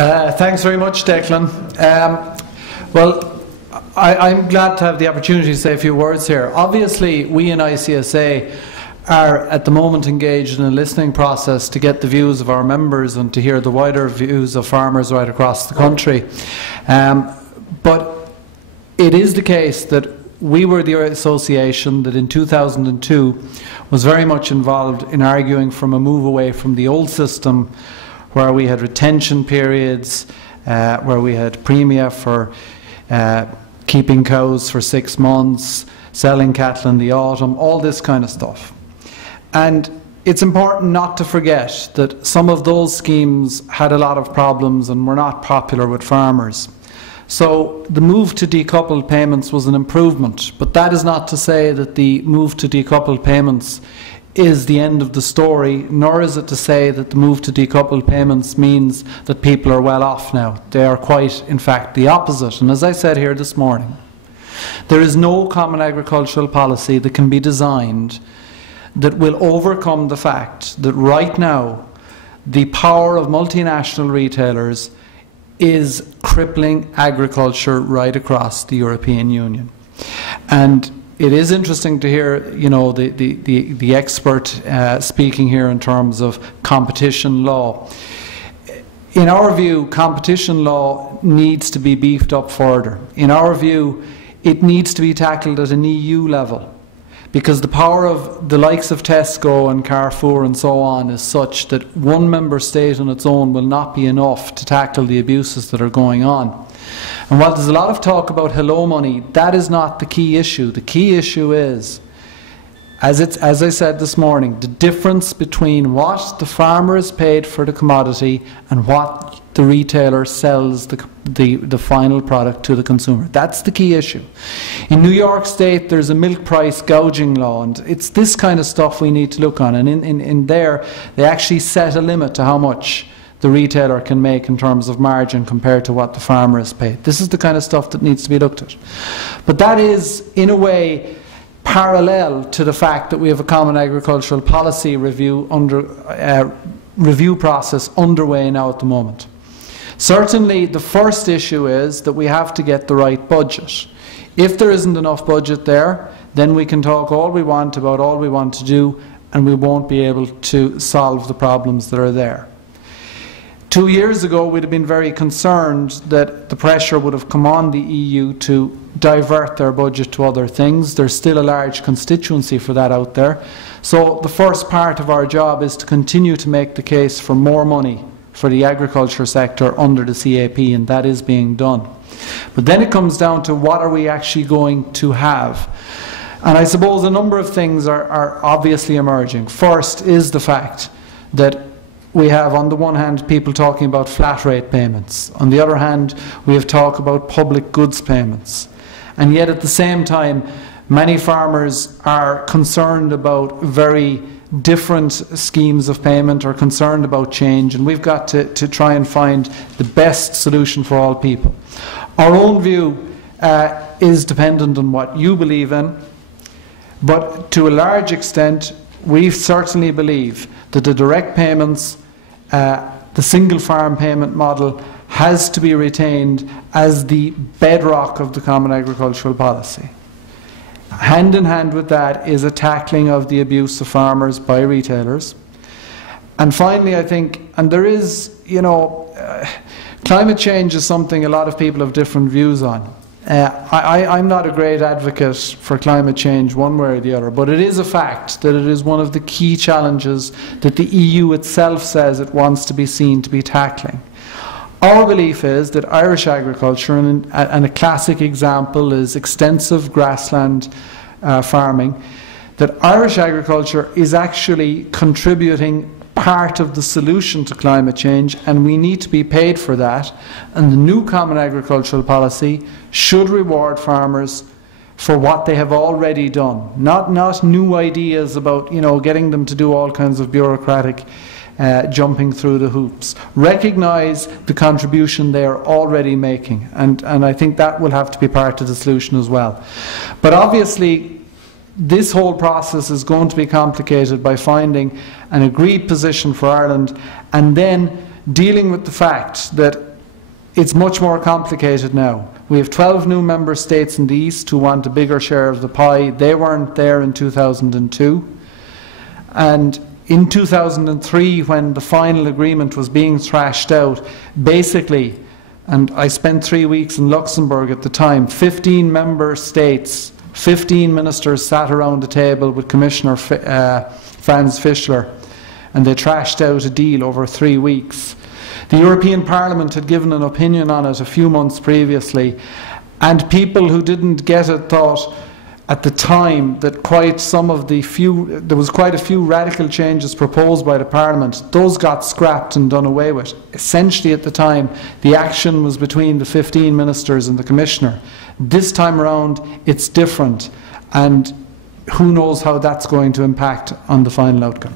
Thanks very much, Declan. Well, I'm glad to have the opportunity to say a few words here. Obviously, we in ICSA are at the moment engaged in a listening process to get the views of our members and to hear the wider views of farmers right across the country. But it is the case that we were the association that in 2002 was very much involved in arguing from a move away from the old system where we had retention periods, where we had premia for keeping cows for 6 months, selling cattle in the autumn, all this kind of stuff. And it's important not to forget that some of those schemes had a lot of problems and were not popular with farmers. So the move to decoupled payments was an improvement, but that is not to say that the move to decoupled payments is the end of the story, nor is it to say that the move to decoupled payments means that people are well off now. They are quite, in fact, the opposite. And as I said here this morning, there is no common agricultural policy that can be designed that will overcome the fact that right now the power of multinational retailers is crippling agriculture right across the European Union. And it is interesting to hear, you know, the expert speaking here in terms of competition law. In our view, competition law needs to be beefed up further. In our view, it needs to be tackled at an EU level, because the power of the likes of Tesco and Carrefour and so on is such that one member state on its own will not be enough to tackle the abuses that are going on. And while there's a lot of talk about hello money, that is not the key issue. The key issue is, as I said this morning, the difference between what the farmer is paid for the commodity and what the retailer sells the final product to the consumer. That's the key issue. In New York State, there's a milk price gouging law, and it's this kind of stuff we need to look on. And in there, they actually set a limit to how much the retailer can make in terms of margin compared to what the farmer is paid. This is the kind of stuff that needs to be looked at. But that is, in a way, parallel to the fact that we have a common agricultural policy review process underway now at the moment. Certainly, the first issue is that we have to get the right budget. If there isn't enough budget there, then we can talk all we want about all we want to do, and we won't be able to solve the problems that are there. 2 years ago, we'd have been very concerned that the pressure would have come on the EU to divert their budget to other things. There's still a large constituency for that out there. So the first part of our job is to continue to make the case for more money for the agriculture sector under the CAP, and that is being done. But then it comes down to what are we actually going to have? And I suppose a number of things are obviously emerging. First is the fact that we have, on the one hand, people talking about flat rate payments. On the other hand, we have talk about public goods payments. And yet at the same time, many farmers are concerned about very different schemes of payment, or concerned about change, and we've got to try and find the best solution for all people. Our own view is dependent on what you believe in, but to a large extent, we certainly believe that the direct payments, the single farm payment model, has to be retained as the bedrock of the common agricultural policy. Hand in hand with that is a tackling of the abuse of farmers by retailers. And finally, I think, and there is, you know, climate change is something a lot of people have different views on. I'm not a great advocate for climate change one way or the other, but it is a fact that it is one of the key challenges that the EU itself says it wants to be seen to be tackling. Our belief is that Irish agriculture, and a classic example is extensive grassland farming, that Irish agriculture is actually contributing part of the solution to climate change, and we need to be paid for that. And the new common agricultural policy should reward farmers for what they have already done, not new ideas about, you know, getting them to do all kinds of bureaucratic jumping through the hoops. Recognise the contribution they are already making, and I think that will have to be part of the solution as well. But obviously, this whole process is going to be complicated by finding an agreed position for Ireland, and then dealing with the fact that it's much more complicated now. We have 12 new member states in the East who want a bigger share of the pie. They weren't there in 2002. And in 2003, when the final agreement was being thrashed out, basically, and I spent 3 weeks in Luxembourg at the time, 15 member states, 15 ministers sat around the table with Commissioner Franz Fischler, and they trashed out a deal over 3 weeks. The European Parliament had given an opinion on it a few months previously, and people who didn't get it thought at the time that there was quite a few radical changes proposed by the Parliament. Those got scrapped and done away with. Essentially at the time, the action was between the 15 ministers and the Commissioner. This time around, it's different, and who knows how that's going to impact on the final outcome.